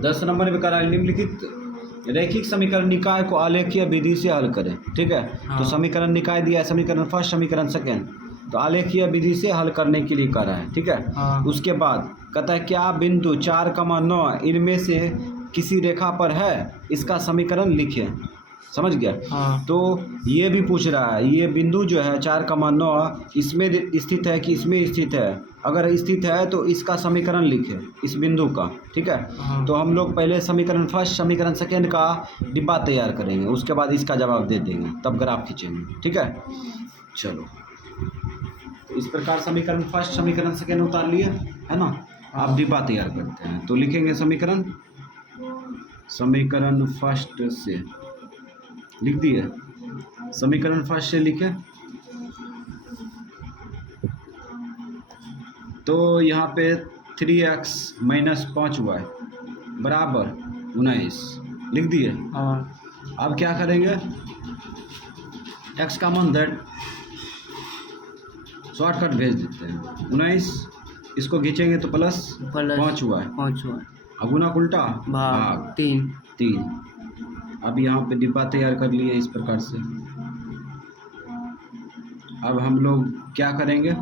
10 number में करा निम्नलिखित रैखिक समीकरण निकाय को आलेखीय विधि से हल करें। ठीक है। हाँ। तो समीकरण निकाय दिया है, समीकरण फर्स्ट, समीकरण सेकेंड, तो आलेखीय विधि से हल करने के लिए करा है। ठीक है। हाँ। उसके बाद कहता है क्या बिंदु 4,9 इनमें से किसी रेखा पर है, इसका समीकरण लिखें। समझ गया। हाँ। तो ये भी पूछ रहा है ये बिंदु जो है 4,9 इसमें स्थित है कि इसमें स्थित है, अगर स्थित है तो इसका समीकरण लिखे इस बिंदु का। ठीक है। हाँ। तो हम लोग पहले समीकरण फर्स्ट, समीकरण सेकेंड का डिब्बा तैयार करेंगे, उसके बाद इसका जवाब दे देंगे, तब ग्राफ खींचेंगे। ठीक है। चलो, तो इस प्रकार समीकरण फर्स्ट, समीकरण सेकेंड उतार लिए है ना। आप डिब्बा तैयार करते हैं तो लिखेंगे समीकरण, समीकरण फर्स्ट से लिख दिए, समीकरण फर्स्ट से लिखे तो यहाँ पे 3x माइनस 5y बराबर 19 लिख दिए। हाँ। अब क्या करेंगे, x का मान दैट शॉर्टकट भेज देते हैं 19, इसको खींचेंगे तो प्लस 5y, अगुना उल्टा भाग 3। अब यहाँ पे डिब्बा तैयार कर लिए इस प्रकार से। अब हम लोग क्या करेंगे,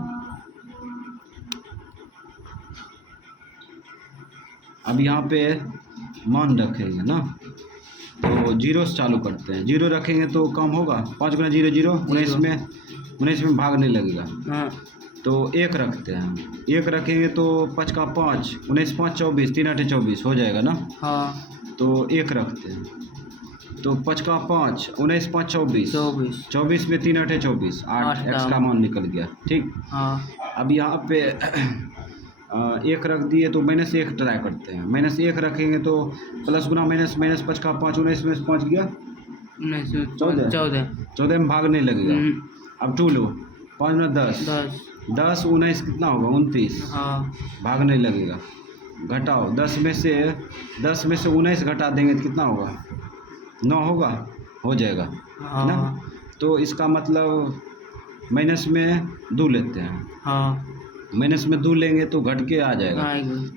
अब यहाँ पे मान रखेंगे ना, तो जीरो से चालू करते हैं। जीरो रखेंगे तो कम होगा, 5 गुना 0 0, 19 में भाग नहीं लगेगा। हाँ। तो 1 रखते हैं, 1 रखेंगे तो 5 का 5, 19 5 24, 3 8 24 हो जाएगा ना। हाँ। तो 1 रखते हैं, तो 5 का 5, 19 5 24 में 3 8 24, 8 x का मान निकल गया। ठीक। हाँ। अब यहाँ पे 1 रख दिए तो -1 ट्राई करते हैं, -1 रखेंगे तो प्लस गुना माइनस, 5 का 5, 19 में 5 गया 14 में भाग नहीं लगेगा। अब 2 लो, 5 में 10, 19 कितना होगा 29, हाँ। भाग नहीं लगेगा। घटाओ 10 में से 19 घटा देंगे तो कितना होगा 9 होगा, हो जाएगा है ना। तो इसका मतलब माइनस में 2 लेते हैं। हाँ। माइनस में 2 लेंगे तो घट के आ जाएगा।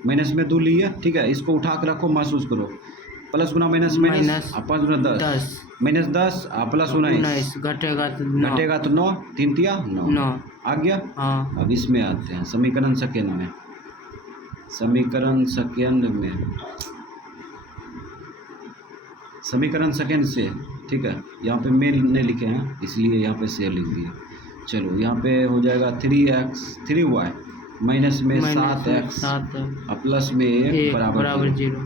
माइनस में 2 लिए। ठीक है। इसको उठा के रखो, महसूस करो, प्लस गुना माइनस, 5 गुना 10, -10 प्लस 19 घटेगा तो 9, 3 तिया 9 आ गया। हाँ। अब इसमें आते हैं समीकरण सेकेंड में, समीकरण सेकेंड से। ठीक है। यहाँ पे मेल नहीं लिखे हैं इसलिए यहाँ पे से लिख दिए। चलो, यहाँ पे हो जाएगा 3y माइनस में 7x प्लस में 1 बराबर 0।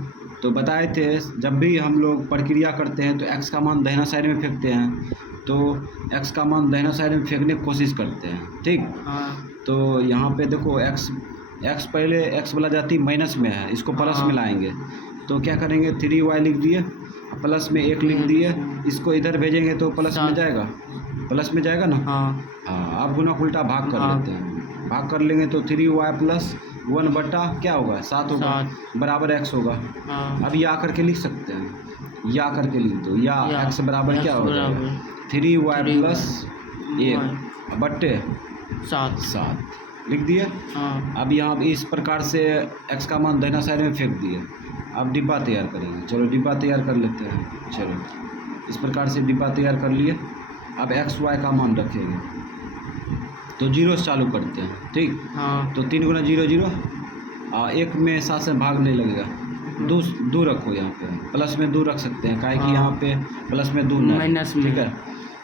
तो बताए थे जब भी हम लोग प्रक्रिया करते हैं तो x का मान दाहिना साइड में फेंकते हैं, तो x का मान दाहिना साइड में फेंकने की कोशिश करते हैं। ठीक। तो यहाँ पे देखो x पहले x वाला जाति माइनस में है, इसको प्लस में लाएंगे तो क्या करेंगे, 3y लिख दिए, प्लस में 1 लिख दिए, इसको इधर भेजेंगे तो प्लस में जाएगा ना। हाँ। अब गुना उल्टा भाग कर लेते हैं, भाग कर लेंगे तो 3y प्लस 1 बटा क्या होगा 7 होगा, बराबर x होगा। अब या करके लिख सकते हैं, या करके लिख दो, या x बराबर क्या होगा 3y प्लस 1 बट्टे 7 लिख दिए। अब यहाँ इस प्रकार से x का मान दाहिना साइड में फेंक दिए। अब डिब्बा तैयार करेंगे। चलो डिब्बा तैयार कर लेते हैं। चलो, इस प्रकार से डिब्बा तैयार कर लिए। अब x y का मान रखेंगे तो 0 से चालू करते हैं। ठीक। तो 3 गुना 0 0, 1 में 7 से भाग नहीं लगेगा, 2 रखो, यहाँ पे प्लस में 2 रख सकते हैं, काहे कि यहाँ पे प्लस में 2 माइनस। ठीक है।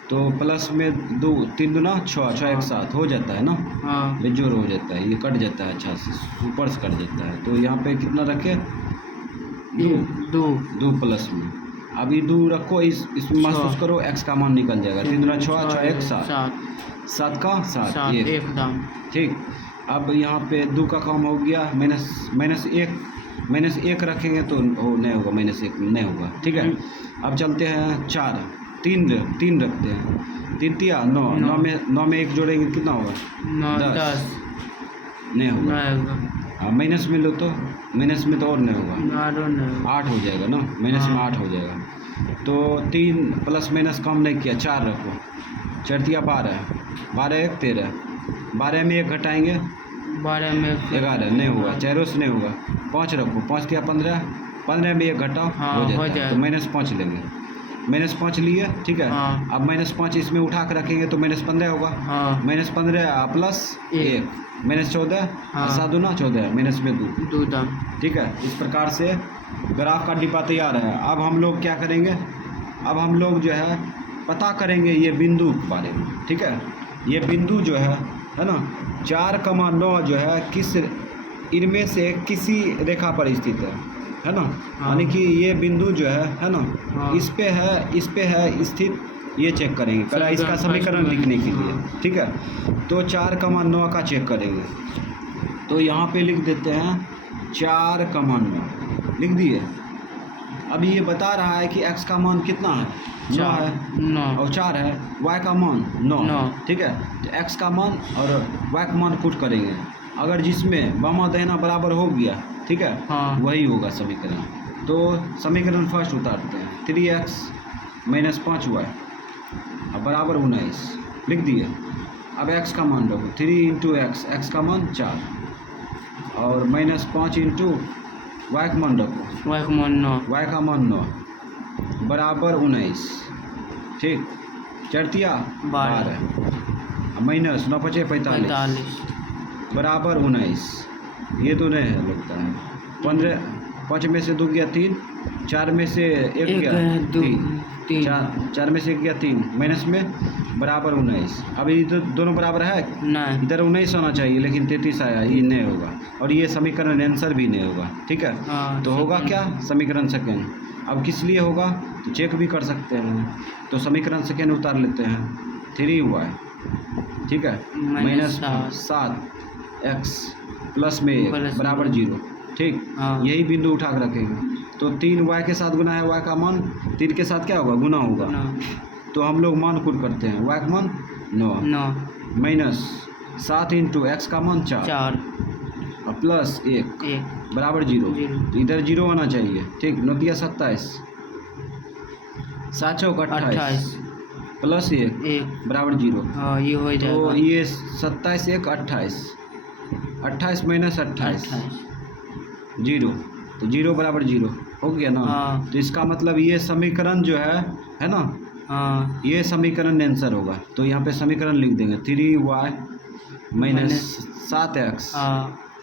तो प्लस में 2, 3 दूना 6, 6 1 7 हो जाता है ना। बेजोड़ हो जाता है, ये कट जाता है, अच्छा से ऊपर से कट जाता है। तो यहाँ पे कितना रखे 2 प्लस में। अभी 2 रखो, इसमें महसूस करो x का मान निकल जाएगा, 3 दूना 6, 6 1 7 का 7 1। ठीक। अब यहाँ पे 2 का काम हो गया, माइनस 1 रखेंगे तो नहीं होगा, -1 नहीं होगा। ठीक है। अब चलते हैं 4, 3 रखते हैं, 3 तिया 9 में 1 जोड़ेंगे कितना होगा 10 नहीं होगा। माइनस में लो तो माइनस में तो और नहीं होगा, 8 हो जाएगा ना, माइनस में 8 हो जाएगा। तो 3 प्लस माइनस कम नहीं किया, 4 रखो, 4 तिया 12, 12 1 13, 12 में 1 घटाएंगे 12 में 11 नहीं होगा, 4 से नहीं होगा, 5 रखो, 5 तिया 15, 15 में 1 घटाओ हो जाता है, तो -5 लेंगे। -5 लिए, ठीक है। अब -5 इसमें उठा कर रखेंगे तो -15 होगा। -15 प्लस 1 -14, 7 दूना 14, -2, ठीक है। इस प्रकार से ग्राफ का डिब्बा तैयार है। अब हम लोग क्या करेंगे, अब हम लोग जो है पता करेंगे ये बिंदु के बारे में, ठीक है। ये बिंदु जो है ना, 4,9 जो है किस इनमें से किसी रेखा पर स्थित है ना। यानी कि ये बिंदु जो है ना, इस पे है स्थित, ये चेक करेंगे पहले इसका समीकरण लिखने के लिए, ठीक है। तो 4,9 का चेक करेंगे, तो यहाँ पे लिख देते हैं 4,9 लिख दिए। अब ये बता रहा है कि x का मान कितना है, 9 है, और 4 है, y का मान 9, ठीक है। तो x का मान और y का मान पुट करेंगे, अगर जिसमें बामा दहिना बराबर हो गया, ठीक है, वही होगा समीकरण। तो समीकरण फर्स्ट उतारते हैं, 3x - 5y बराबर 19 लिख दिए। अब x का मान रखो, 3 × x का मान 4, और -5 × y का मान रखो, y का मान 9 बराबर 19, ठीक। चरतिया 12, माइनस 9 × 5 = 45 बराबर 19। ये तो नहीं है लगता है, 15, 5 में से 2 गया 3, 4 में से 1 गया 3, 4 में से 1 गया 3, माइनस में बराबर 19। अब ये तो दोनों बराबर है नहीं, इधर 19 होना चाहिए लेकिन 33 आया, ये नहीं होगा, और ये समीकरण आंसर भी नहीं होगा, ठीक है। तो होगा क्या, समीकरण सेकेंड। अब किस लिए होगा तो चेक भी कर सकते हैं, तो समीकरण सेकेंड उतार लेते हैं, 3y, ठीक है, -7x प्लस में 1 बराबर 0, ठीक। यही बिंदु उठा कर रखेंगे, तो 3y के साथ गुना है, y का मान 3 के साथ क्या होगा, गुना होगा। तो हम लोग मान पुट करते हैं, y का मान 9 -7 × x का मान 4 और प्लस 1 बराबर 0, तो इधर 0 होना चाहिए, ठीक। 9 × 27, 7 × 28 प्लस 1 बराबर 0, ये हो जाएगा। तो ये 27 1 28, 28 - 28 0, तो 0 बराबर 0 हो गया ना। तो इसका मतलब ये समीकरण जो है ना, ये समीकरण आंसर होगा। तो यहाँ पे समीकरण लिख देंगे, 3y - 7x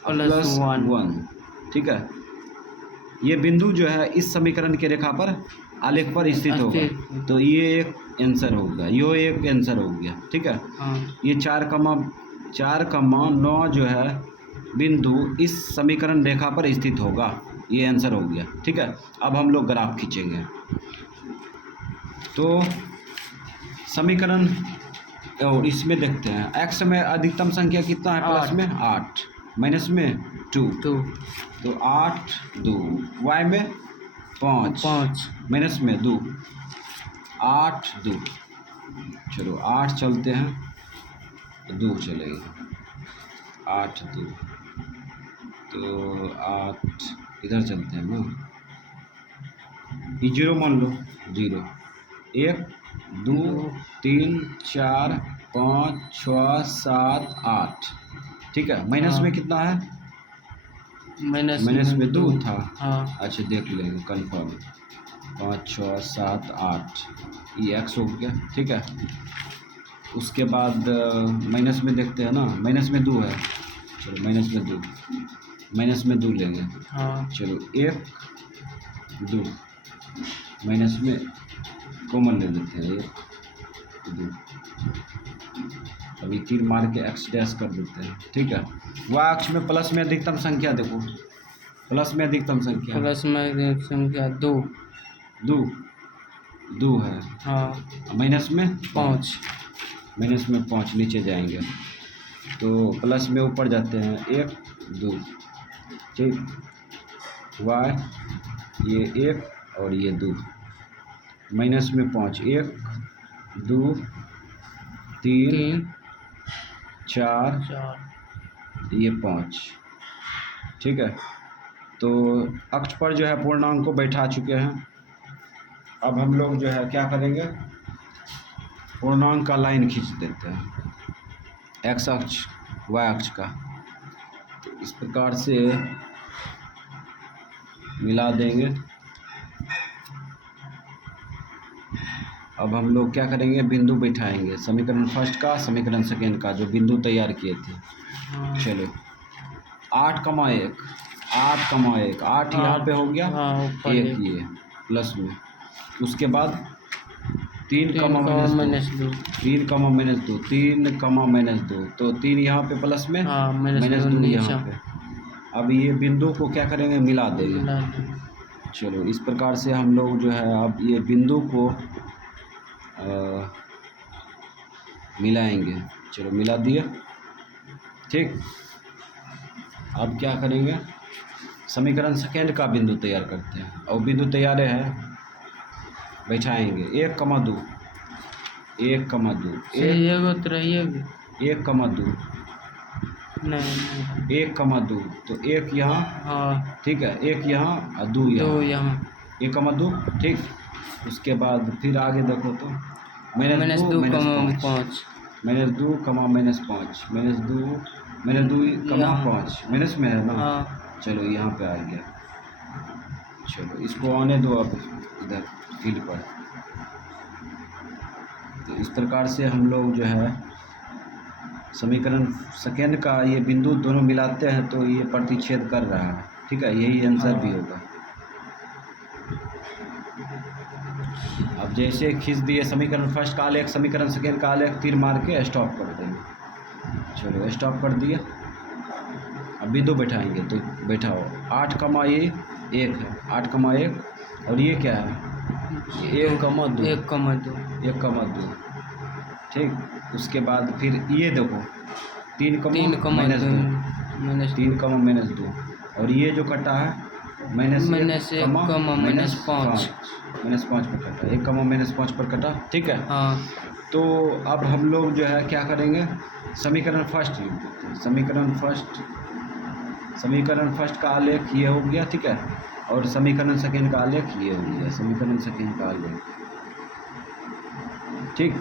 प्लस 1, ठीक है। ये बिंदु जो है इस समीकरण के रेखा पर आलेख पर स्थित होगा, तो ये एक आंसर होगा, ये एक आंसर हो गया, ठीक है। ये 4,9 जो है बिंदु इस समीकरण रेखा पर स्थित होगा, ये आंसर हो गया, ठीक है। अब हम लोग ग्राफ खींचेंगे, तो समीकरण और इसमें देखते हैं, x में अधिकतम संख्या कितना है, प्लस में 8, माइनस में 2, तो 8 2, y में 5 माइनस में 2, 8 2, चलो 8 चलते हैं, 2 चलेगा, 8 2, तो 8 इधर चलते हैं ना, ये 0 मान लो, 0 1 2 3 4 5 6 7 8, ठीक है। माइनस में कितना है, माइनस में 2 था, अच्छा देख लेंगे कंफर्म, 5 6 7 8, ये x हो गया, ठीक है। उसके बाद माइनस में देखते हैं ना, माइनस में 2 है, चलो माइनस में 2 लेंगे, चलो 1 2, माइनस में कॉमन ले लेते हैं, 1 2, अभी तीर मार के x डैश कर देते हैं, ठीक है। y अक्ष में प्लस में अधिकतम संख्या देखो, प्लस में अधिकतम संख्या 2 है, माइनस में 5 नीचे जाएंगे, तो प्लस में ऊपर जाते हैं, 1 2, ठीक। y ये 1 और ये 2, माइनस में 5, 1 2 3 4, ये 5, ठीक है। तो अक्ष पर जो है पूर्णांक को बैठा चुके हैं। अब हम लोग जो है क्या करेंगे, पूर्णांक का लाइन खींच देते हैं, x अक्ष y अक्ष का। तो इस प्रकार से मिला देंगे। अब हम लोग क्या करेंगे, बिंदु बैठाएंगे, समीकरण फर्स्ट का समीकरण सेकेंड का जो बिंदु तैयार किए थे। चलो 8,1 8,1 8 यहाँ पे हो गया, एक ये प्लस में, उसके बाद 3 comma minus 2 3 comma minus 2 3 comma minus 2 तो 3 यहाँ पे प्लस में, माइनस 2 यहाँ पे। अब ये बिंदु को क्या करेंगे, मिला देंगे। चलो इस प्रकार से हम लोग जो है अब ये बिंदु को मिलाएंगे। चलो मिला दिया, ठीक। अब क्या करेंगे, समीकरण सेकेंड का बिंदु तैयार करते हैं, और बिंदु तैयार है, बैठाएंगे 1,2 1,2 1,2 1,2 तो 1 यहाँ, ठीक है, 1 यहाँ और 2 यहाँ 1,2, ठीक। उसके बाद फिर आगे देखो तो -2 -5 -2 -5 माइनस में है ना। चलो यहाँ पे आ गया। चलो इसको आने दो अब इधर फील्ड पर। तो इस प्रकार से हम लोग जो है समीकरण सेकेंड का ये बिंदु दोनों मिलाते हैं तो ये प्रतिच्छेद कर रहा है, ठीक है, यही आंसर भी होगा। अब जैसे खींच दिए समीकरण फर्स्ट का आलेख, समीकरण सेकेंड का आलेख, तीर मार के स्टॉप कर देंगे। चलो स्टॉप कर दिए। अब बिंदु बैठाएंगे तो बैठाओ 8,1 है, 8,1 और ये क्या है, 1,2 ठीक। उसके बाद फिर ये देखो 3 माइनस 2 और ये जो कटा है -5 पर कटा, 1, -5 पर कटा, ठीक है। तो अब हम लोग जो है क्या करेंगे, समीकरण फर्स्ट लिख देते हैं। समीकरण फर्स्ट का आलेख ये हो गया, ठीक है, और समीकरण सेकेंड का आलेख ये हो गया, समीकरण सेकेंड का आलेख, ठीक।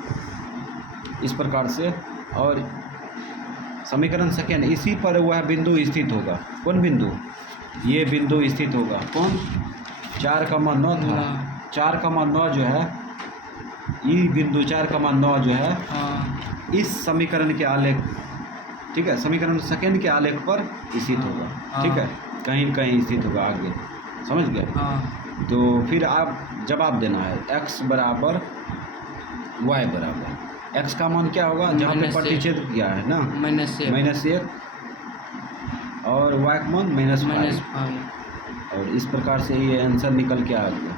इस प्रकार से, और समीकरण सेकेंड इसी पर वह बिंदु स्थित होगा। कौन बिंदु, ये बिंदु स्थित होगा, कौन, 4,9 था, 4,9 जो है, ये बिंदु 4,9 जो है इस समीकरण के आलेख, ठीक है, समीकरण सेकेंड के आलेख पर स्थित होगा, ठीक है, कहीं कहीं स्थित होगा आगे, समझ गए। तो फिर आप जवाब देना है, x बराबर y बराबर, x का मान क्या होगा, जहाँ पे प्रतिच्छेद किया है ना, -1 और y का मान -5, और इस प्रकार से ये आंसर निकल के आ गया।